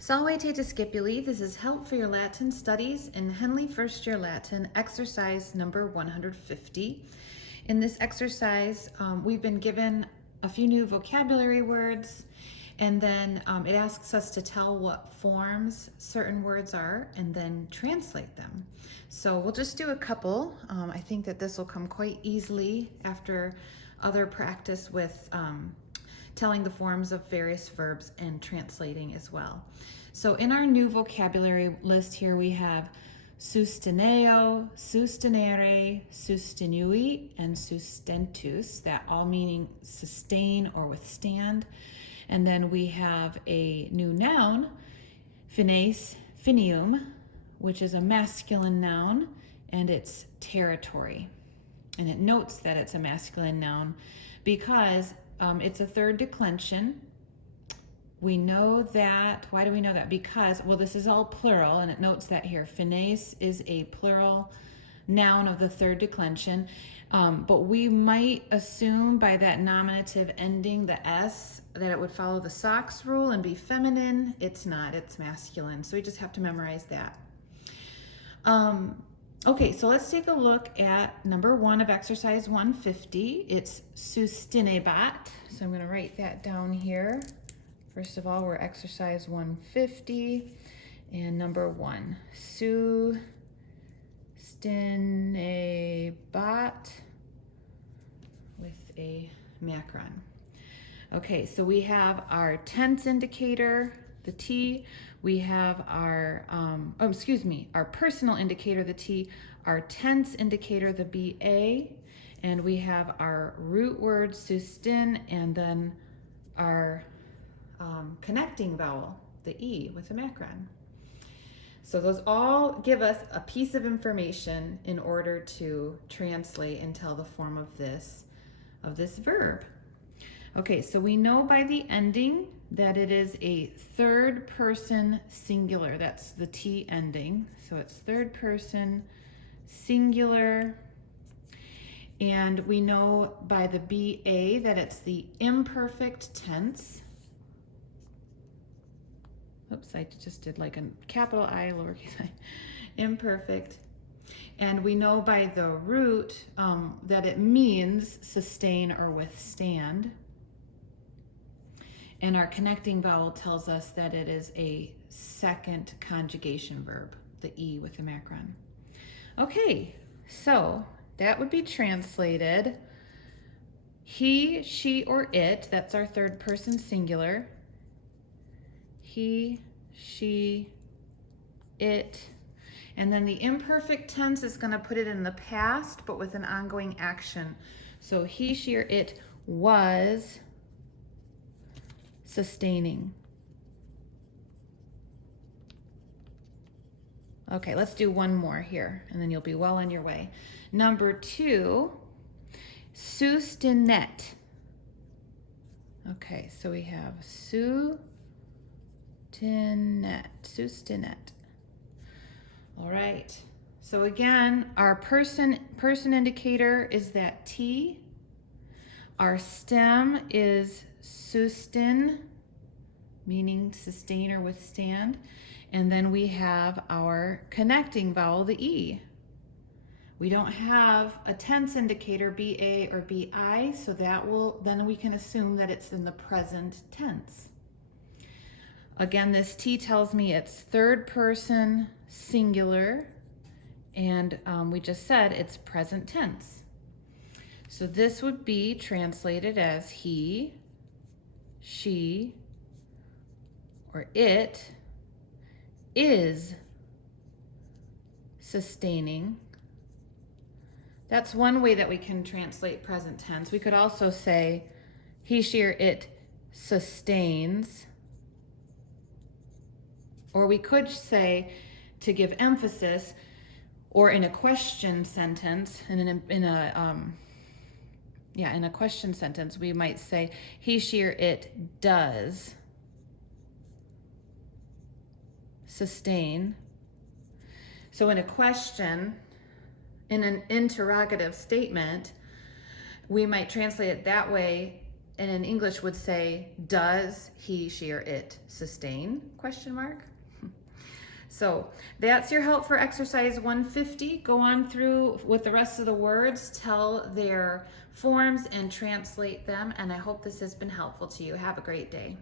Salve te discipuli, this is Help for Your Latin Studies in Henle First Year Latin, exercise number 150. In this exercise, we've been given a few new vocabulary words, and then it asks us to tell what forms certain words are and then translate them. So we'll just do a couple. I think that this will come quite easily after other practice with telling the forms of various verbs and translating as well. So in our new vocabulary list here we have susteneo, sustenere, sustenui, and sustentus, that all meaning sustain or withstand. And then we have a new noun, fines, finium, which is a masculine noun, and it's territory. And it notes that it's a masculine noun because it's a third declension. We know that. Why do we know that? Because, well, this is all plural, and it notes that here. Fines is a plural noun of the third declension, but we might assume by that nominative ending, the S, that it would follow the Sachs rule and be feminine. It's not. It's masculine. So we just have to memorize that. Okay, so let's take a look at number 1 of exercise 150. It's sustinebat. So I'm going to write that down here. First of all, we're exercise 150 and number 1. Sustinebat with a macron. Okay, so we have our tense indicator, the T. We have our, our personal indicator, the T, our tense indicator, the BA, and we have our root word, sustin, and then our connecting vowel, the E, with a macron. So those all give us a piece of information in order to translate and tell the form of this verb. Okay, so we know by the ending that it is a third person singular. That's the T ending. So it's third person singular. And we know by the BA that it's the imperfect tense. Oops, I just did like a capital I, lowercase I, imperfect. And we know by the root that it means sustain or withstand. And our connecting vowel tells us that it is a second conjugation verb, the E with the macron. Okay, so that would be translated he, she, or it. That's our third person singular. He, she, it. And then the imperfect tense is going to put it in the past, but with an ongoing action. So he, she, or it was sustaining. Okay, let's do one more here, and then you'll be well on your way. Number 2, sustinet. Okay, so we have sustinet. All right, so again, our person indicator is that T. Our stem is sustin, meaning sustain or withstand. And then we have our connecting vowel, the E. We don't have a tense indicator, BA or BI, so then we can assume that it's in the present tense. Again, this T tells me it's third person singular, and we just said it's present tense. So this would be translated as he, she, or it is sustaining. That's one way that we can translate present tense. We could also say he, she, or it sustains. Or we could say, to give emphasis, or in a question sentence, in a question sentence, we might say he, she, or it does sustain. So in a question, in an interrogative statement, we might translate it that way and in English would say, does he, she, or it sustain? Question mark. So that's your help for exercise 150. Go on through with the rest of the words, tell their forms and translate them. And I hope this has been helpful to you. Have a great day.